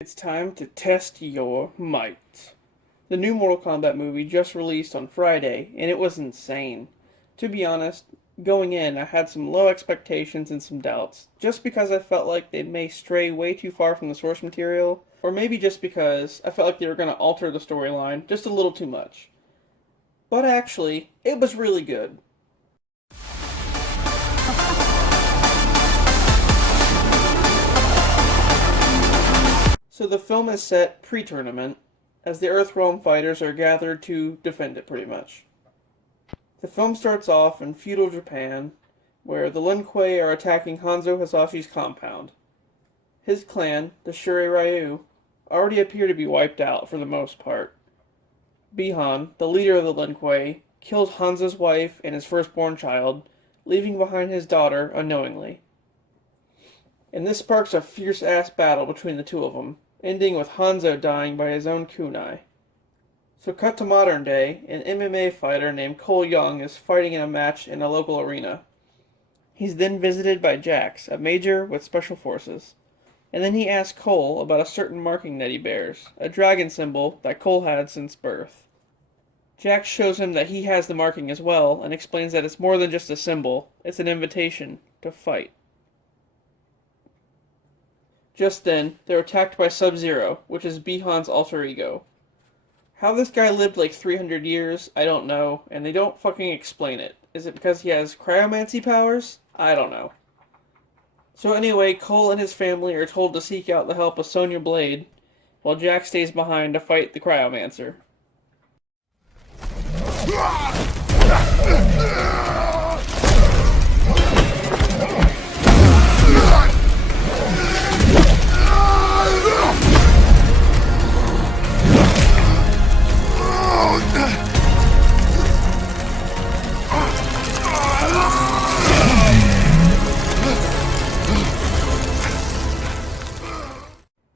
It's time to test your might. The new Mortal Kombat movie just released on Friday, and it was insane. To be honest, going in, I had some low expectations and some doubts, just because I felt like they may stray way too far from the source material, or maybe just because I felt like they were going to alter the storyline just a little too much. But actually, it was really good. So the film is set pre-tournament, as the Earthrealm fighters are gathered to defend it pretty much. The film starts off in feudal Japan, where the Lin Kuei are attacking Hanzo Hasashi's compound. His clan, the Shuri Ryu, already appear to be wiped out for the most part. Bihan, the leader of the Lin Kuei, kills Hanzo's wife and his firstborn child, leaving behind his daughter unknowingly. And this sparks a fierce-ass battle between the two of them, ending with Hanzo dying by his own kunai. So cut to modern day, an MMA fighter named Cole Young is fighting in a match in a local arena. He's then visited by Jax, a major with special forces, and then he asks Cole about a certain marking that he bears, a dragon symbol that Cole had since birth. Jax shows him that he has the marking as well, and explains that it's more than just a symbol, it's an invitation to fight. Just then, they're attacked by Sub-Zero, which is Bihan's alter ego. How this guy lived like 300 years, I don't know, and they don't fucking explain it. Is it because he has cryomancy powers? I don't know. So anyway, Cole and his family are told to seek out the help of Sonya Blade, while Jack stays behind to fight the cryomancer.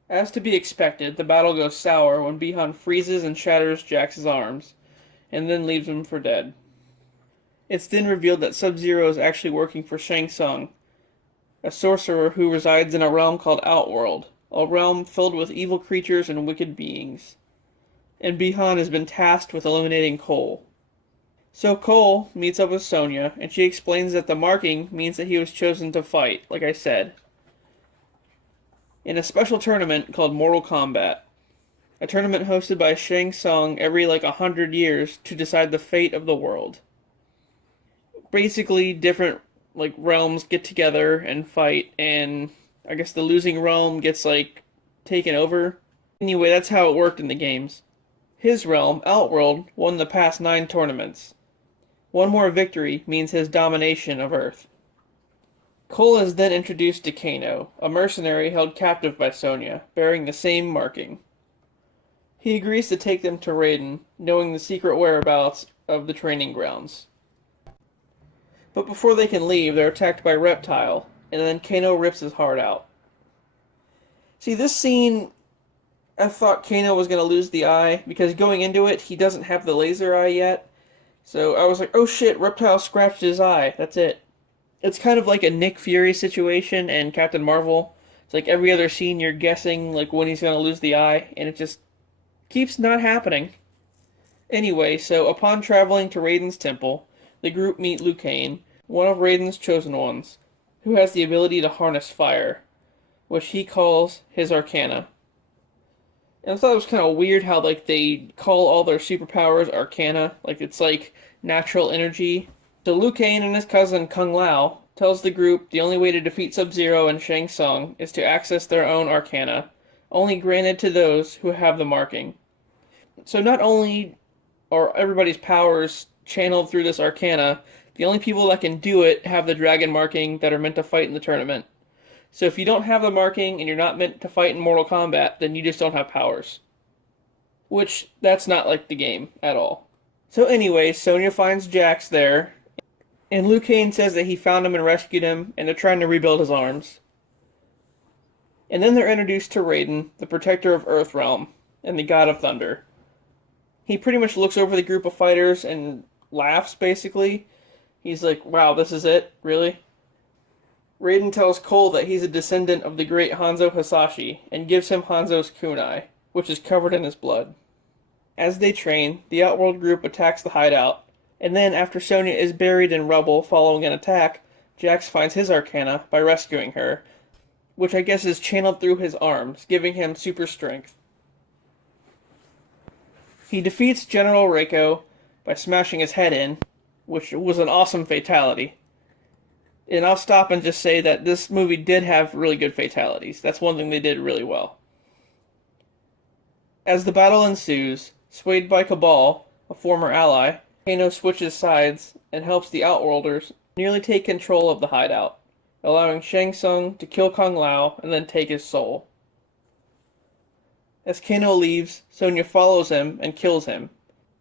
As to be expected, the battle goes sour when Bihan freezes and shatters Jax's arms, and then leaves him for dead. It's then revealed that Sub-Zero is actually working for Shang Tsung, a sorcerer who resides in a realm called Outworld, a realm filled with evil creatures and wicked beings. And Bihan has been tasked with eliminating Cole. So Cole meets up with Sonya, and she explains that the marking means that he was chosen to fight, like I said, in a special tournament called Mortal Kombat. A tournament hosted by Shang Tsung every 100 years to decide the fate of the world. Basically, different realms get together and fight, and I guess the losing realm gets taken over. Anyway, that's how it worked in the games. His realm, Outworld, won the past 9 tournaments. One more victory means his domination of Earth. Cole is then introduced to Kano, a mercenary held captive by Sonya, bearing the same marking. He agrees to take them to Raiden, knowing the secret whereabouts of the training grounds. But before they can leave, they're attacked by Reptile, and then Kano rips his heart out. See, this scene, I thought Kano was going to lose the eye, because going into it, he doesn't have the laser eye yet. So I was like, oh shit, Reptile scratched his eye, that's it. It's kind of like a Nick Fury situation and Captain Marvel. It's like every other scene you're guessing when he's going to lose the eye, and it just keeps not happening. Anyway, so upon traveling to Raiden's temple, the group meet Liu Kang, one of Raiden's chosen ones, who has the ability to harness fire, which he calls his Arcana. And I thought it was kind of weird how they call all their superpowers Arcana, it's natural energy. So Liu Kang and his cousin Kung Lao tells the group the only way to defeat Sub-Zero and Shang Tsung is to access their own Arcana, only granted to those who have the marking. So not only are everybody's powers channeled through this Arcana, the only people that can do it have the dragon marking that are meant to fight in the tournament. So if you don't have the marking and you're not meant to fight in Mortal Kombat, then you just don't have powers. Which, that's not like the game at all. So anyway, Sonya finds Jax there, and Liu Kang says that he found him and rescued him, and they're trying to rebuild his arms. And then they're introduced to Raiden, the protector of Earthrealm, and the God of Thunder. He pretty much looks over the group of fighters and laughs, basically. He's like, wow, this is it? Really? Raiden tells Cole that he's a descendant of the great Hanzo Hasashi and gives him Hanzo's kunai, which is covered in his blood. As they train, the Outworld group attacks the hideout, and then after Sonya is buried in rubble following an attack, Jax finds his Arcana by rescuing her, which I guess is channeled through his arms, giving him super strength. He defeats General Reiko by smashing his head in, which was an awesome fatality. And I'll stop and just say that this movie did have really good fatalities. That's one thing they did really well. As the battle ensues, swayed by Cabal, a former ally, Kano switches sides and helps the Outworlders nearly take control of the hideout, allowing Shang Tsung to kill Kung Lao and then take his soul. As Kano leaves, Sonya follows him and kills him.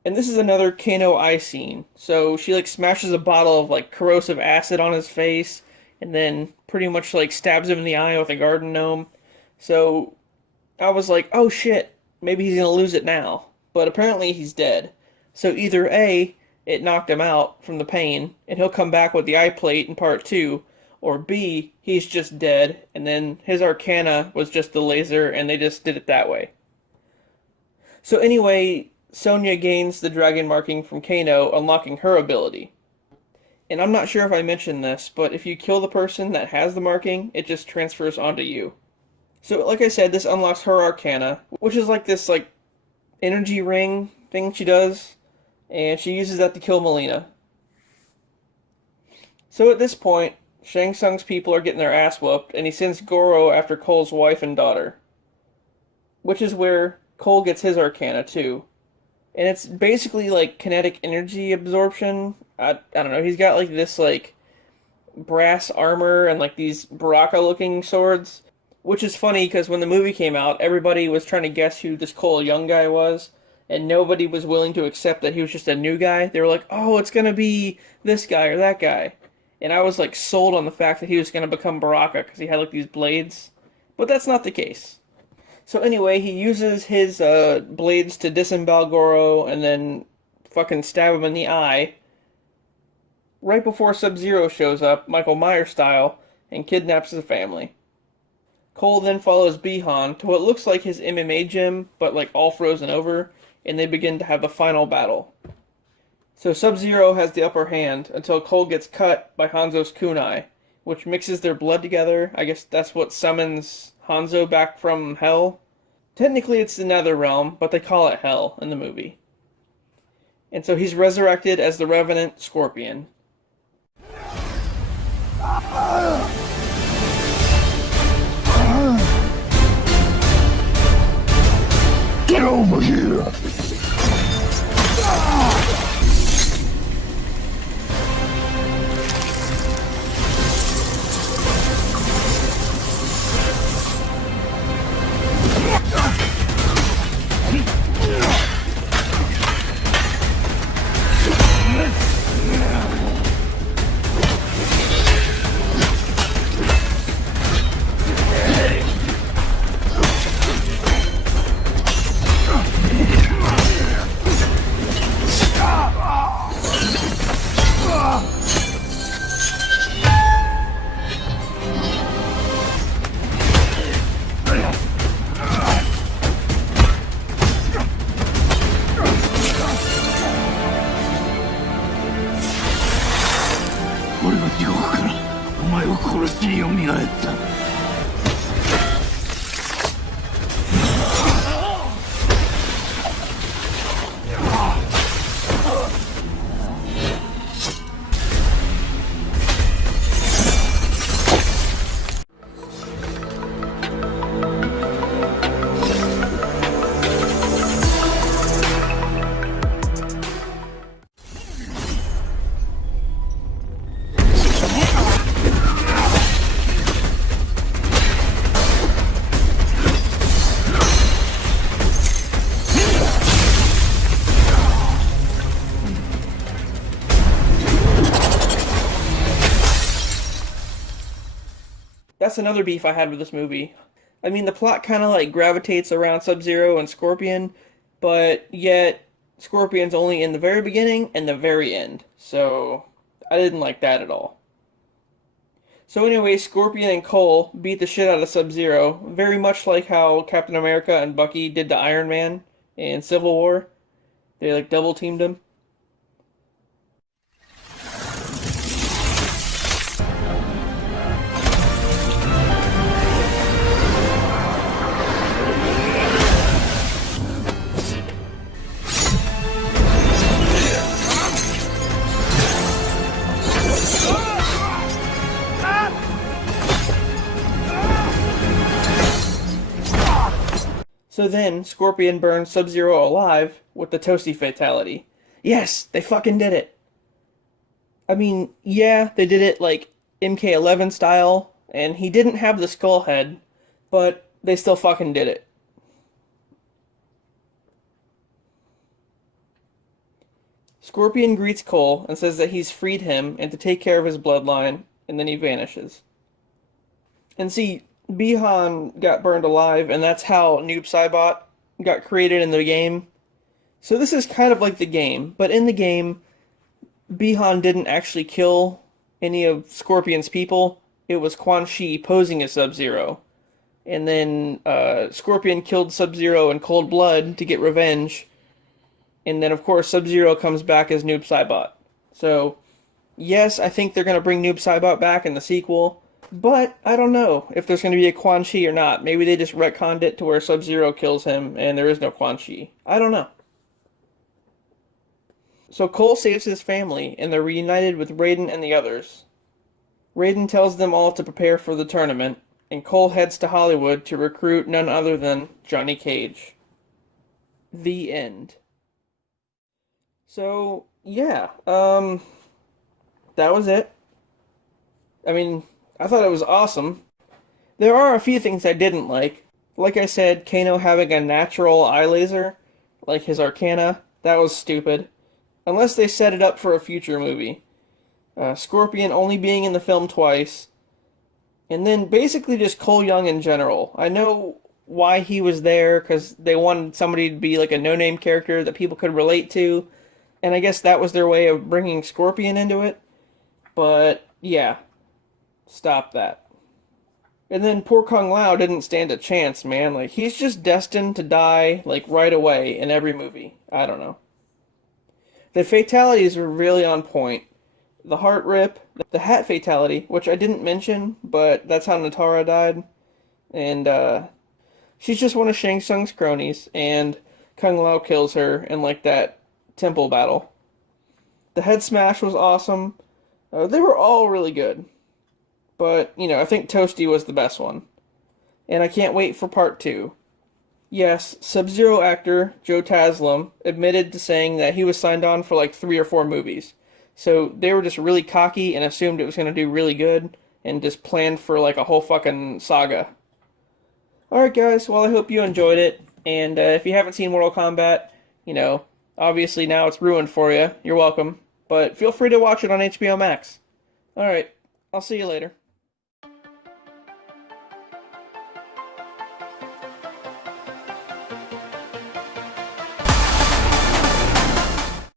And this is another Kano eye scene. So she smashes a bottle of corrosive acid on his face and then pretty much stabs him in the eye with a garden gnome. So I was like, oh shit, maybe he's gonna lose it now. But apparently he's dead. So either A, it knocked him out from the pain and he'll come back with the eye plate in part 2, or B, he's just dead, and then his Arcana was just the laser, and they just did it that way. So anyway, Sonya gains the dragon marking from Kano, unlocking her ability. And I'm not sure if I mentioned this, but if you kill the person that has the marking, it just transfers onto you. So like I said, this unlocks her Arcana, which is this energy ring thing she does, and she uses that to kill Melina. So at this point, Shang Tsung's people are getting their ass whooped, and he sends Goro after Cole's wife and daughter. Which is where Cole gets his Arcana, too. And it's basically kinetic energy absorption. I don't know, he's got this brass armor and these Baraka-looking swords. Which is funny, because when the movie came out, everybody was trying to guess who this Cole Young guy was, and nobody was willing to accept that he was just a new guy. They were like, oh, it's gonna be this guy or that guy. And I was sold on the fact that he was going to become Baraka because he had these blades. But that's not the case. So anyway, he uses his blades to disembowel Goro and then fucking stab him in the eye. Right before Sub-Zero shows up, Michael Myers style, and kidnaps the family. Cole then follows Bihan to what looks like his MMA gym, but all frozen over, and they begin to have the final battle. So Sub-Zero has the upper hand until Cole gets cut by Hanzo's kunai, which mixes their blood together. I guess that's what summons Hanzo back from Hell. Technically it's the Nether Realm, but they call it Hell in the movie. And so he's resurrected as the Revenant Scorpion. Get over here! That's another beef I had with this movie. I mean, the plot kind of gravitates around Sub-Zero and Scorpion, but yet Scorpion's only in the very beginning and the very end. So I didn't like that at all. So anyway, Scorpion and Cole beat the shit out of Sub-Zero, very much like how Captain America and Bucky did to Iron Man in Civil War. They like double teamed him. So then, Scorpion burns Sub-Zero alive with the Toasty fatality. Yes, they fucking did it. I mean, yeah, they did it like MK11 style, and he didn't have the skull head, but they still fucking did it. Scorpion greets Cole and says that he's freed him and to take care of his bloodline, and then he vanishes. And see, Bihan got burned alive, and that's how Noob Saibot got created in the game. So this is kind of like the game, but in the game, Bihan didn't actually kill any of Scorpion's people. It was Quan Chi posing as Sub-Zero. And then Scorpion killed Sub-Zero in cold blood to get revenge. And then, of course, Sub-Zero comes back as Noob Saibot. So, yes, I think they're going to bring Noob Saibot back in the sequel. But I don't know if there's going to be a Quan Chi or not. Maybe they just retconned it to where Sub-Zero kills him and there is no Quan Chi. I don't know. So Cole saves his family and they're reunited with Raiden and the others. Raiden tells them all to prepare for the tournament, and Cole heads to Hollywood to recruit none other than Johnny Cage. The end. So, yeah, that was it. I mean, I thought it was awesome. There are a few things I didn't like. Like I said, Kano having a natural eye laser, like his Arcana, that was stupid. Unless they set it up for a future movie. Scorpion only being in the film twice. And then basically just Cole Young in general. I know why he was there, because they wanted somebody to be like a no-name character that people could relate to. And I guess that was their way of bringing Scorpion into it. But, yeah. Stop that. And then poor Kung Lao didn't stand a chance, man. Like, he's just destined to die, like, right away in every movie. I don't know. The fatalities were really on point. The heart rip, the hat fatality, which I didn't mention, but that's how Natara died. And, she's just one of Shang Tsung's cronies, and Kung Lao kills her in, like, that temple battle. The head smash was awesome. They were all really good. But, you know, I think Toasty was the best one. And I can't wait for part 2. Yes, Sub-Zero actor Joe Taslim admitted to saying that he was signed on for like 3 or 4 movies. So they were just really cocky and assumed it was going to do really good and just planned for like a whole fucking saga. Alright guys, well I hope you enjoyed it. And if you haven't seen Mortal Kombat, you know, obviously now it's ruined for you. You're welcome. But feel free to watch it on HBO Max. Alright, I'll see you later.